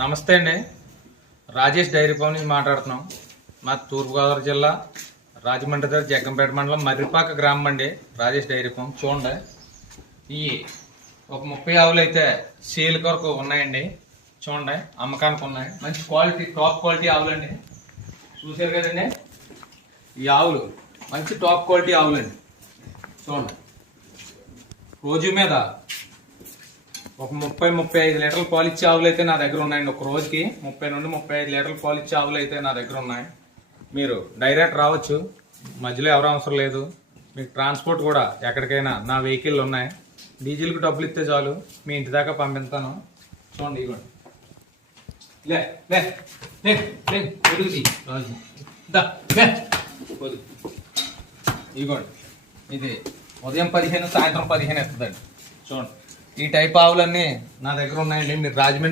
నమస్తే అండి. Rajesh dairy farm నుంచి మాట్లాడుతున్నాం. మా తూర్పుగోదావరి జిల్లా రాజమండ్రి దగ్గర జగ్గంపేట మండలం మర్రిపాక గ్రామం అండి రాజేష్ డైరీ ఫామ్. చూడండి. ఈ ఒక ముప్పై ఆవులు అయితే సేల్ కొరకు ఉన్నాయండి. చూడండి. అమ్మకానికి ఉన్నాయి. మంచి క్వాలిటీ టాప్ క్వాలిటీ ఆవులండి చూసారు కదండి. ఈ ఆవులు మంచి టాప్ క్వాలిటీ ఆవులండి చూడండి. రోజు మీద ఒక ముప్పై ముప్పై ఐదు లీటర్ల పాలు ఇచ్చే ఆవులు అయితే నా దగ్గర ఉన్నాయండి ఒక రోజుకి. ముప్పై నుండి ముప్పై ఐదు లీటర్ల పాలు ఇచ్చే ఆవులు అయితే నా దగ్గర ఉన్నాయి. మీరు డైరెక్ట్ రావచ్చు. మధ్యలో ఎవరు అవసరం లేదు. మీకు ట్రాన్స్పోర్ట్ కూడా ఎక్కడికైనా నా వెహికల్ ఉన్నాయి. డీజిల్కి డబ్బులు ఇస్తే చాలు. మీ ఇంటి దాకా పంపిస్తాను. చూడండి ఇవ్వండి లే లే లే లే రాజు. దా, లే. ఇదిగోండి. ఇది ఉదయం పదిహేను సాయంత్రం పదిహేను ఇస్తుందండి చూడండి. ఈ టైప్ ఆవులన్నీ నా దగ్గర ఉన్నాయండి. మీరు రాజమండ్రి